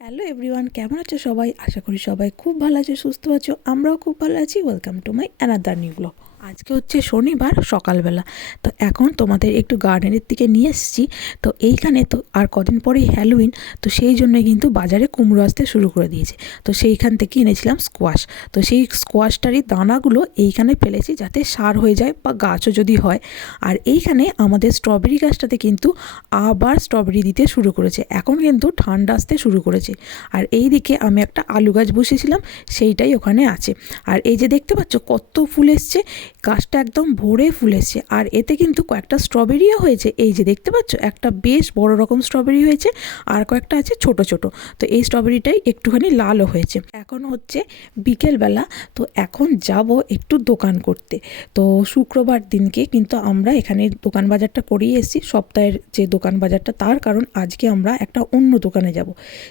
Hello everyone কেমন আছো সবাই? আশা করি সবাই খুব ভালো আছো, সুস্থ আছো, আমরাও খুব ভালো আছি। Welcome to my another new blog আজকে হচ্ছে শনিবার, সকালবেলা। তো এখন তোমাদের একটু গার্ডেনের দিকে নিয়ে এসেছি। তো এইখানে তো আর কদিন পরেই হ্যালোউইন তো সেই জন্য কিন্তু বাজারে কুমড়ো আসতে শুরু করে দিয়েছে। তো সেইখান থেকে এনেছিলাম স্কোয়াশ তো সেই স্কোয়াশটারই দানাগুলো এইখানে ফেলেছি যাতে সার হয়ে যায় বা গাছও যদি হয়। আর এইখানে আমাদের স্ট্রবেরি গাছটাতে কিন্তু আবার স্ট্রবেরি দিতে শুরু করেছে। এখন কিন্তু ঠান্ডা আসতে শুরু করেছে। আর এই দিকে আমি একটা আলু গাছ বসিয়েছিলাম, সেইটাই ওখানে আছে। আর এই যে দেখতে পাচ্ছ, কত ফুল এসছে। গাছটা একদম ভরে ফুলেছে। আর এতে কিন্তু কয়েকটা স্ট্রবেরিও হয়েছে। এই যে দেখতে পাচ্ছ, একটা বেশ বড় রকম স্ট্রবেরি হয়েছে আর কয়েকটা আছে ছোট ছোট। তো এই স্ট্রবেরিটাই একটুখানি লালও হয়েছে। এখন হচ্ছে বিকেলবেলা, তো এখন যাব একটু দোকান করতে। তো শুক্রবার দিনকে কিন্তু আমরা এখানে দোকান বাজারটা করেই এসেছি। সপ্তাহের যে দোকান বাজারটা, তার কারণ আজকে আমরা একটা অন্য দোকানে যাব।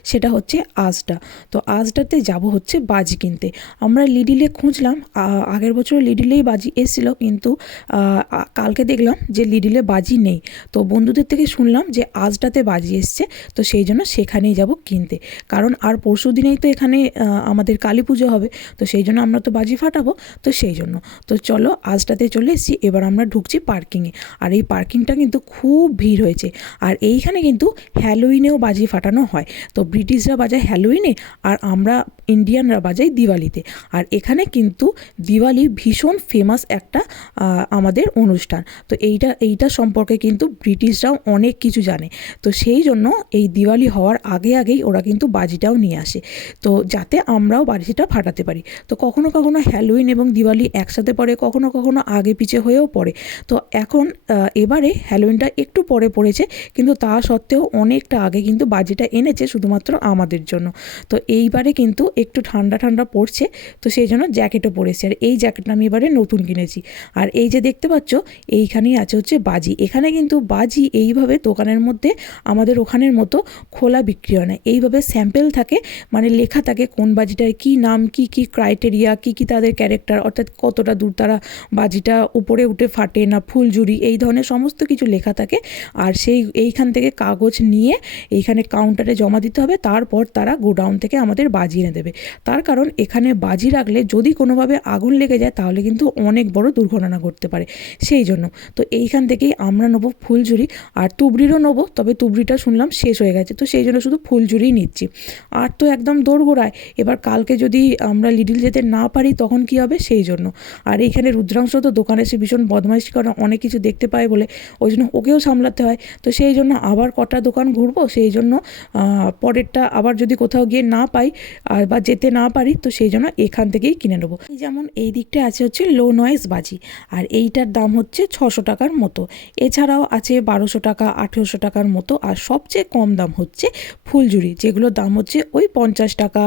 সেটা হচ্ছে আজটা তো আজটাতে যাব হচ্ছে বাজি কিনতে। আমরা লিডিলে খুঁজলাম আগের বছর লিডিলেই বাজি এসেছিল কিন্তু কালকে দেখলাম যে লিডিলে বাজি নেই। তো বন্ধুদের থেকে শুনলাম যে আজটাতে বাজি এসছে, তো সেই জন্য সেখানেই যাব কিনতে। কারণ আর পরশু দিনেই তো এখানে আমাদের কালী পুজো হবে, তো সেই জন্য আমরা তো বাজি ফাটাবো, তো সেই জন্য। তো চলো আজটাতে চলে এসেছি, এবার আমরা ঢুকছি পার্কিংয়ে। আর এই পার্কিংটা কিন্তু খুব ভিড় হয়েছে। আর এইখানে কিন্তু হ্যালোইনেও বাজি ফাটানো হয়। তো ব্রিটিশরা বাজায় হ্যালোইনে আর আমরা ইন্ডিয়ানরা বাজায় দিওয়ালিতে। আর এখানে কিন্তু দিওয়ালি ভীষণ ফেমাস একটা আমাদের অনুষ্ঠান। তো এইটা এইটা সম্পর্কে কিন্তু ব্রিটিশরাও অনেক কিছু জানে। তো সেই জন্য এই দিওয়ালি হওয়ার আগে আগেই ওরা কিন্তু বাজিটাও নিয়ে আসে। তো যাতে আমরাও বাজিটা ফাটাতে পারি। তো কখনো কখনো হ্যালোইন এবং দিওয়ালি একসাথে পড়ে, কখনো কখনো আগে পিছে হয়েও পড়ে। তো এখন এবারে হ্যালোইনটা একটু পরে পড়েছে, কিন্তু তা সত্ত্বেও অনেকটা আগে কিন্তু বাজিটা এনেছে শুধুমাত্র আমাদের জন্য। তো এইবারে কিন্তু একটু ঠান্ডা ঠান্ডা পড়ছে, তো সেই জন্য জ্যাকেটও পরেছে। আর এই জ্যাকেটটা আমি এবারে নতুন কিনেছি। আর এই যে দেখতে পাচ্ছ, এইখানেই আছে হচ্ছে বাজি। এখানে কিন্তু বাজি এইভাবে দোকানের মধ্যে, আমাদের ওখানের মতো খোলা বিক্রি হয় না। এইভাবে স্যাম্পেল থাকে মানে লেখা থাকে কোন বাজিটার কি নাম, কি কি ক্রাইটেরিয়া কি কি তাদের ক্যারেক্টার অর্থাৎ কতটা দূর তারা বাজিটা উপরে উঠে ফাটে না ফুলঝুরি এই ধরনের সমস্ত কিছু লেখা থাকে। আর সেই, এইখান থেকে কাগজ নিয়ে, এইখানে কাউন্টারে জমা দিতে হবে, তারপর তারা গোডাউন থেকে আমাদের বাজি এনে দেবে। তার কারণ এখানে বাজি রাখলে যদি কোনোভাবে আগুন লেগে যায়, তাহলে কিন্তু অনেক বড় দুর্ঘটনা ঘটতে পারে। সেই জন্য। তো এইখান থেকেই আমরা নেব ফুলঝুরি। আর তুবড়িরও নেব, তবে তুবড়িটা শুনলাম শেষ হয়ে গেছে। তো সেই জন্য শুধু ফুলঝুরিই নিচ্ছি। আর তো একদম দোরগোড়ায়। এবার কালকে যদি আমরা লিডিল যেতে না পারি, তখন কি হবে? সেই জন্য। আর এইখানে রুদ্রাংশ তো দোকানে এসে ভীষণ বদমাইশি করে, অনেক কিছু দেখতে পায় বলে। ওই জন্য ওকেও সামলাতে হয়। তো সেই জন্য আবার কটা দোকান ঘুরবো। সেই জন্য পরেরটা আবার যদি কোথাও গিয়ে না পাই, আর বা যেতে না পারি, তো সেই জন্য এখান থেকেই কিনে নেব। যেমন এই দিকটা আছে হচ্ছে লো নয়েজ বাজি, আর এইটার দাম হচ্ছে ছশো টাকার মতো। এছাড়াও আছে বারোশো টাকা, আঠেরোশো টাকার মতো, আর সবচেয়ে কম দাম হচ্ছে ফুলঝুরি, যেগুলোর দাম হচ্ছে ওই পঞ্চাশ টাকা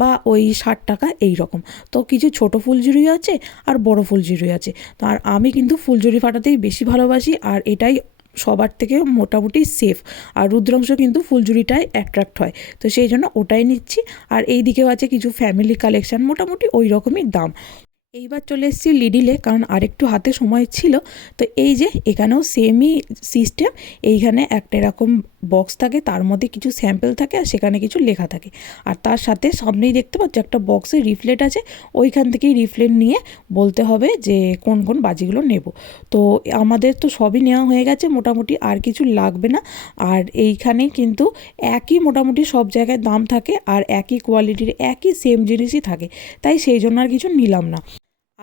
বা ওই ষাট টাকা এই রকম। তো কিছু ছোট ফুলঝুরি আছে আর বড় ফুলঝুরি আছে। তো আর আমি কিন্তু ফুলঝুরি ফাটাতেই বেশি ভালোবাসি, আর এটাই সবার থেকে মোটামুটি সেফ আর রুদ্রাংশ কিন্তু ফুলঝুরিটাই অ্যাট্রাক্ট হয়। তো সেই জন্য ওটাই নিচ্ছি। আর এই দিকেও আছে কিছু ফ্যামিলি কালেকশান মোটামুটি ওই রকমই দাম। এইবার চলে এসেছি লিডিলে কারণ আরেকটু হাতে সময় ছিল। তো এই যে, এখানেও সেমই সিস্টেম এইখানে একটা এরকম বক্স থাকে, তার মধ্যে কিছু স্যাম্পেল থাকে আর সেখানে কিছু লেখা থাকে। আর তার সাথে সামনেই দেখতে পাচ্ছ, একটা বক্সে রিফ্লেট আছে, ওইখান থেকেই রিফ্লেট নিয়ে বলতে হবে যে, কোন কোন বাজিগুলো নেব। তো আমাদের তো সবই নেওয়া হয়ে গেছে, মোটামুটি আর কিছু লাগবে না। আর এইখানেই কিন্তু একই মোটামুটি সব জায়গায় দাম থাকে, আর একই কোয়ালিটির একই সেম জিনিসই থাকে। তাই সেই জন্য আর কিছু নিলাম না।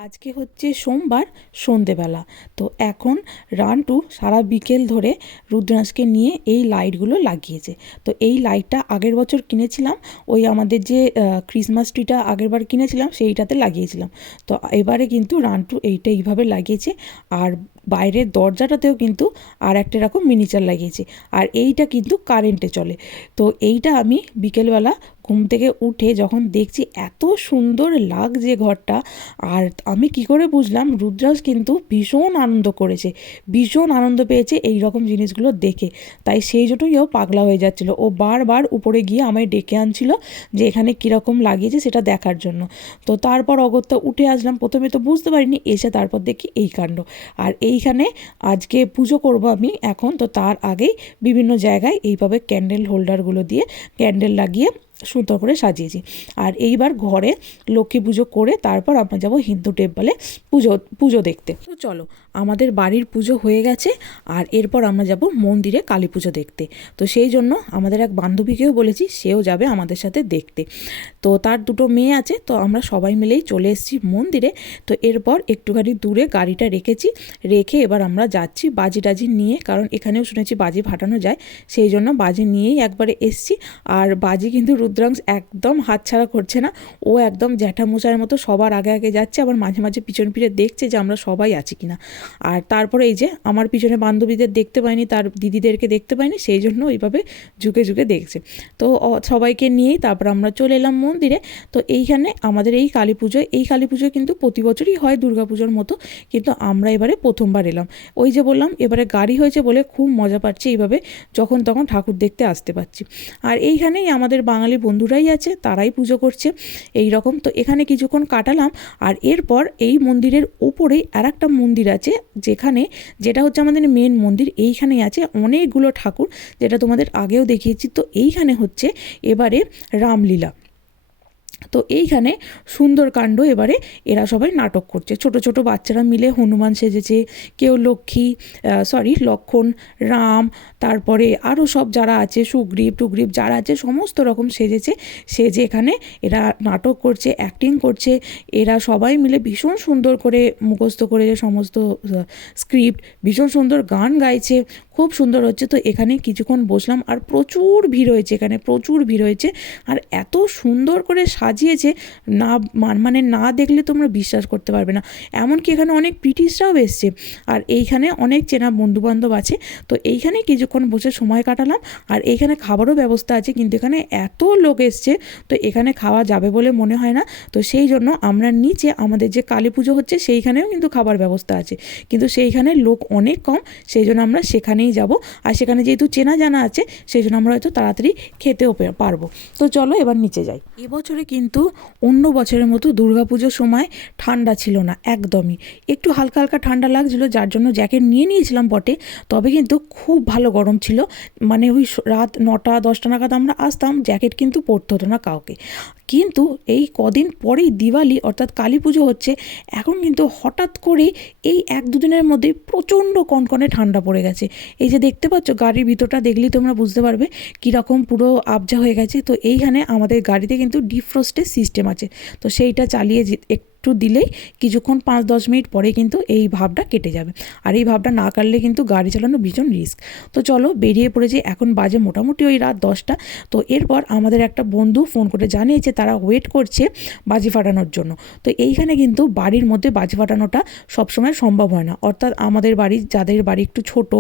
আজকে হচ্ছে সোমবার, সন্ধেবেলা। তো এখন রানটু সারা বিকেল ধরে রুদ্রাংশকে নিয়ে এই লাইটগুলো লাগিয়েছে। তো এই লাইটটা আগের বছর কিনেছিলাম, ওই আমাদের যে ক্রিসমাস ট্রিটা আগেরবার কিনেছিলাম, সেইটাতে লাগিয়েছিলাম। তো এবারে কিন্তু রানটু এইটা এইভাবে লাগিয়েছে। আর বাইরের দরজাটাতেও কিন্তু আর একটা এরকম মিনিচার লাগিয়েছে। আর এইটা কিন্তু কারেন্টে চলে। তো এইটা আমি বিকেলবেলা ঘুম থেকে উঠে যখন দেখছি এত সুন্দর লাগছে ঘরটা, আর আমি কি করে বুঝলাম রুদ্রাজ কিন্তু ভীষণ আনন্দ করেছে। ভীষণ আনন্দ পেয়েছে এই রকম জিনিসগুলো দেখে। তাই সেই জন্যই ও পাগলা হয়ে যাচ্ছিল। ও বারবার উপরে গিয়ে আমায় ডেকে আনছিল যে এখানে কীরকম লাগিয়েছে সেটা দেখার জন্য। তো তারপর অগত্যা উঠে আসলাম। প্রথমে তো বুঝতে পারিনি, এসে তারপর দেখি এই কাণ্ড। আর এইখানে আজকে পুজো করব আমি এখন। তো তার আগেই বিভিন্ন জায়গায় এইভাবে ক্যান্ডেল হোল্ডারগুলো দিয়ে ক্যান্ডেল লাগিয়ে সুন্দর করে সাজিয়েছি। আর এইবার ঘরে লক্ষ্মী পুজো করে তারপর আমরা যাব হিন্দু টেম্পলে পুজো পুজো দেখতে। তো চলো, আমাদের বাড়ির পুজো হয়ে গেছে, আর এরপর আমরা যাব মন্দিরে কালী পুজো দেখতে। তো সেই জন্য আমাদের এক বান্ধবীকেও বলেছি, সেও যাবে আমাদের সাথে দেখতে। তো তার দুটো মেয়ে আছে, তো আমরা সবাই মিলেই চলে এসেছি মন্দিরে। তো এরপর একটুখানি দূরে গাড়িটা রেখেছি, রেখে এবার আমরা যাচ্ছি বাজি টাজি নিয়ে, কারণ এখানেও শুনেছি বাজি ফাটানো যায়। সেই জন্য বাজি নিয়েই একবারে এসছি, আর বাজি কিন্তু রুদ্রাংশ একদম হাতছাড়া করছে না। ও একদম জ্যাঠামশাইয়ের মতো সবার আগে আগে যাচ্ছে, আবার মাঝে মাঝে পিছন ফিরে দেখছে যে আমরা সবাই আছি কিনা। আর তারপরে এই যে আমার পিছনে বান্ধবীদের দেখতে পাইনি, তার দিদিদেরকে দেখতে পাইনি, সেই জন্য ওইভাবে ঝুঁকে ঝুঁকে দেখছে। তো সবাইকে নিয়েই তারপর আমরা চলে এলাম মন্দিরে। তো এইখানে আমাদের এই কালী পুজো এই কালী পুজো কিন্তু প্রতি বছরই হয় দুর্গা পুজোর মতো, কিন্তু আমরা এবারে প্রথমবার এলাম। ওই যে বললাম, এবারে গাড়ি হয়েছে বলে খুব মজা পাচ্ছি এইভাবে, যখন তখন ঠাকুর দেখতে আসতে পারছি আর এইখানেই আমাদের বাঙালি বন্ধুরাই আছে, তারাই পুজো করছে, এই রকম। তো এখানে কিছুক্ষণ কাটালাম, আর এরপর এই মন্দিরের ওপরেই আর একটা মন্দির আছে, যেখানে যেটা হচ্ছে আমাদের মেন মন্দির, এইখানেই আছে অনেকগুলো ঠাকুর, যেটা তোমাদের আগেও দেখিয়েছি। তো এইখানে হচ্ছে এবারে রামলীলা। তো এইখানে সুন্দরকাণ্ড এবারে এরা সবাই নাটক করছে। ছোট ছোট বাচ্চারা মিলে হনুমান সেজেছে, কেউ লক্ষ্মী সরি লক্ষণ, রাম, তারপরে আরও সব যারা আছে, সুগ্রীব, টুগ্রীব, যারা আছে, সমস্ত রকম সেজেছে, সেজে এখানে এরা নাটক করছে অ্যাক্টিং করছে। এরা সবাই মিলে ভীষণ সুন্দর করে মুখস্থ করে যে সমস্ত স্ক্রিপ্ট ভীষণ সুন্দর গান গাইছে, খুব সুন্দর হচ্ছে। তো এখানে কিছুক্ষণ বসলাম আর প্রচুর ভিড় হয়েছে এখানে, প্রচুর ভিড় হয়েছে। আর এত সুন্দর করে সাজিয়েছে, না মান- মানে না দেখলে তোমরা বিশ্বাস করতে পারবে না। এমনকি এখানে অনেক ব্রিটিশরাও এসছে, আর এইখানে অনেক চেনা বন্ধুবান্ধব আছে। তো এইখানে কিছুক্ষণ বসে সময় কাটালাম, আর এইখানে খাবারও ব্যবস্থা আছে, কিন্তু এখানে এত লোক এসছে, তো এখানে খাওয়া যাবে বলে মনে হয় না। তো সেই জন্য আমরা নিচে আমাদের যে কালী পুজো হচ্ছে, সেইখানেও কিন্তু খাবার ব্যবস্থা আছে। কিন্তু সেইখানে লোক অনেক কম, সেই জন্য আমরা সেখানেই যাব। আর সেখানে যেহেতু চেনা জানা আছে, সেই জন্য আমরা হয়তো তাড়াতাড়ি খেতেও পারব। তো চলো এবার নিচে যাই। এবছরে কিন্তু অন্য বছরের মতো দুর্গাপুজোর সময় ঠান্ডা ছিল না, একদমই। একটু হালকা হালকা ঠান্ডা লাগছিল, যার জন্য জ্যাকেট নিয়ে নিয়েছিলাম বটে, তবে কিন্তু খুব ভালো গরম ছিল। মানে ওই রাত নটা দশটা নাগাদ আমরা আসতাম জ্যাকেট কিন্তু পরতে হতো না কাউকে। কিন্তু এই কদিন পরেই দিওয়ালি, অর্থাৎ কালী পুজো হচ্ছে, এখন কিন্তু হঠাৎ করে এই এক দুদিনের মধ্যে প্রচণ্ড কনকনে ঠান্ডা পড়ে গেছে। এই যে দেখতে পাচ্ছ, গাড়ির ভিতরটা দেখলেই তোমরা বুঝতে পারবে কীরকম পুরো আবজা হয়ে গেছে। তো এইখানে আমাদের গাড়িতে কিন্তু ডিফ্রস্টের সিস্টেম আছে। তো সেইটা চালিয়ে যে- একটু দিলেই কিছুক্ষণ পাঁচ দশ মিনিট পরে কিন্তু এই ভাবটা কেটে যাবে। আর এই ভাবটা না কাটলে কিন্তু গাড়ি চালানো ভীষণ রিস্ক। তো চলো বেরিয়ে পড়েছি, এখন বাজে মোটামুটি ওই রাত দশটা। তো এরপর আমাদের একটা বন্ধু ফোন করে জানিয়েছে, তারা ওয়েট করছে বাজি ফাটানোর জন্য। তো এইখানে কিন্তু বাড়ির মধ্যে বাজি ফাটানোটা সবসময় সম্ভব হয় না। অর্থাৎ আমাদের বাড়ি, যাদের বাড়ি একটু ছোট,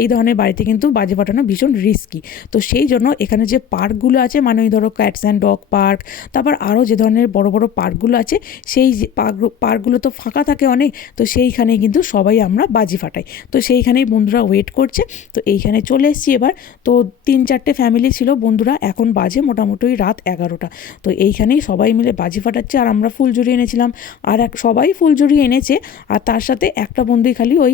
এই ধরনের বাড়িতে কিন্তু বাজি ফাটানো ভীষণ রিস্কি তো সেই জন্য এখানে যে পার্কগুলো আছে মানে ওই ধরো ক্যাটস অ্যান্ড ডগ পার্ক তারপর আরও যে ধরনের বড় বড় পার্কগুলো আছে, সেই পার্ক পার্কগুলো তো ফাঁকা থাকে অনেক, তো সেইখানে কিন্তু সবাই আমরা বাজি ফাটাই। তো সেইখানেই বন্ধুরা ওয়েট করছে, তো এইখানে চলে এসেছি এবার। তো তিন চারটে ফ্যামিলি ছিল, বন্ধুরা এখন বাজে মোটামুটি রাত এগারোটা। তো এইখানেই সবাই মিলে বাজি ফাটাচ্ছে, আর আমরা ফুলঝুরি এনেছিলাম। আর এক, সবাই ফুলঝুরি এনেছে, আর তার সাথে একটা বন্ধুই খালি ওই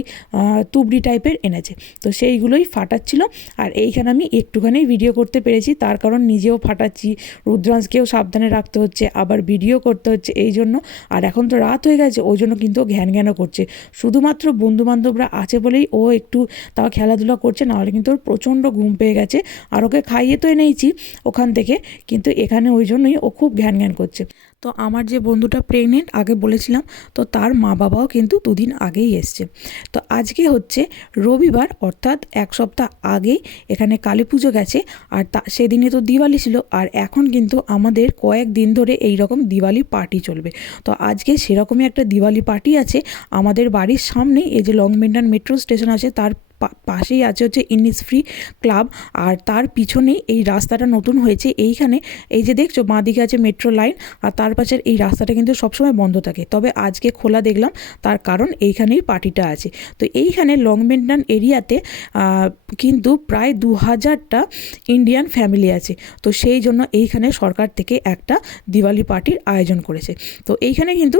তুবড়ি টাইপের এনেছে। তো সেইগুলোই ফাটাচ্ছিল, আর এইখানে আমি একটুখানি ভিডিও করতে পেরেছি। তার কারণ নিজেও ফাটাচ্ছি, রুদ্রাংশকেও সাবধানে রাখতে হচ্ছে, আবার ভিডিও করতে হচ্ছে, এই জন্য। আর এখন তো রাত হয়ে গেছে, ওই জন্য কিন্তু ঘ্যান ঘ্যানও করছে। শুধুমাত্র বন্ধু বান্ধবরা আছে বলেই ও একটু তাও খেলাধুলা করছে, নাহলে কিন্তু ওর প্রচণ্ড ঘুম পেয়ে গেছে। আর ওকে খাইয়ে তো এনেইছি ওখান থেকে, কিন্তু এখানে ওই জন্যই ও খুব ঘ্যান ঘ্যান করছে। তো আমার যে বন্ধুটা প্রেগনেন্ট আগে বলেছিলাম, তো তার মা বাবাও কিন্তু দুদিন আগেই এসছে। তো আজকে হচ্ছে রবিবার, অর্থাৎ এক সপ্তাহ আগেই এখানে কালী পুজো গেছে, আর তা, সেদিনে তো দিওয়ালি ছিল, আর এখন কিন্তু আমাদের কয়েক দিন ধরে এই রকম দিওয়ালি পার্টি চলবে। তো আজকে সেরকমই একটা দিওয়ালি পার্টি আছে, আমাদের বাড়ির সামনে এই যে লং মেন্টান মেট্রো স্টেশন আছে, তার পাশেই আছে হচ্ছে ইনিসফ্রি ক্লাব আর তার পিছনেই এই রাস্তাটা নতুন হয়েছে। এইখানে এই যে দেখছ বাঁদিকে আছে মেট্রো লাইন আর তার পাশের এই রাস্তাটা কিন্তু সবসময় বন্ধ থাকে। তবে আজকে খোলা দেখলাম তার কারণ এইখানেই পার্টিটা আছে। তো এইখানে লং মেন্টান এরিয়াতে কিন্তু প্রায় দু হাজারটা ইন্ডিয়ান ফ্যামিলি আছে। তো সেই জন্য এইখানে সরকার থেকে একটা দিওয়ালি পার্টির আয়োজন করেছে। তো এইখানে কিন্তু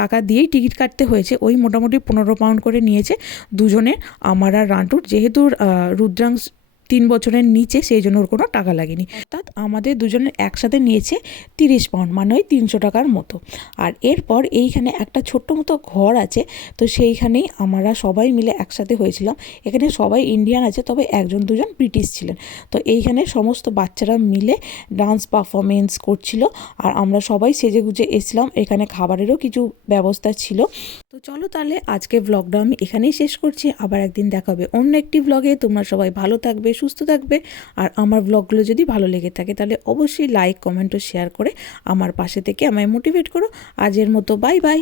টাকা দিয়েই টিকিট কাটতে হয়েছে। ওই মোটামুটি পনেরো পাউন্ড করে নিয়েছে দুজনে, আমার আর রান্টুর যেহেতু আহ, রুদ্রাংশ তিন বছরের নিচে সেই জন্য ওর কোনো টাকা লাগেনি। অর্থাৎ আমাদের দুজনের একসাথে নিয়েছে তিরিশ পাউন্ড মানে ওই তিনশো টাকার মতো। আর এরপর এইখানে একটা ছোট্ট মতো ঘর আছে, তো সেইখানেই আমরা সবাই মিলে একসাথে হয়েছিলাম। এখানে সবাই ইন্ডিয়ান আছে, তবে একজন, দুজন ব্রিটিশ ছিলেন। তো এইখানে সমস্ত বাচ্চারা মিলে ডান্স পারফরমেন্স করছিল, আর আমরা সবাই সেজে গুজে এসেছিলাম। এখানে খাবারেরও কিছু ব্যবস্থা ছিল। তো চলো তাহলে আজকে ব্লগটা আমি এখানেই শেষ করছি। আবার একদিন দেখা হবে অন্য একটি ব্লগে তোমরা সবাই ভালো থাকবে সুস্থ থাকবে। আর আমার ব্লগগুলো যদি ভালো লেগে থাকে তাহলে অবশ্যই লাইক কমেন্ট ও শেয়ার করে আমার পাশে থেকে আমায় মোটিভেট করো। আজের মতো বাই বাই